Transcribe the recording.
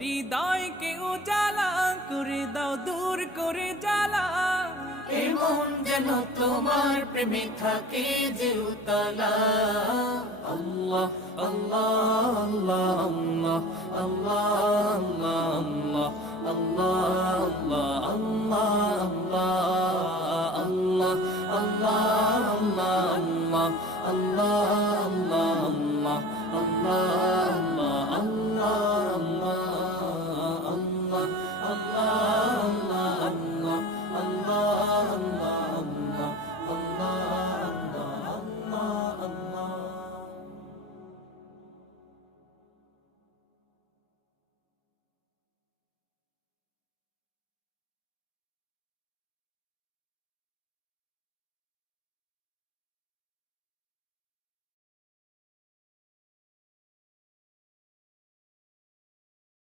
হৃদয়কে উজালা করে দাও, দূর করে জ্বালা। এমন যেন তোমার প্রেমে থাকে যে উতলা। আল্লাহ আল্লাহ আল্লাহ আল্লাহ আল্লাহ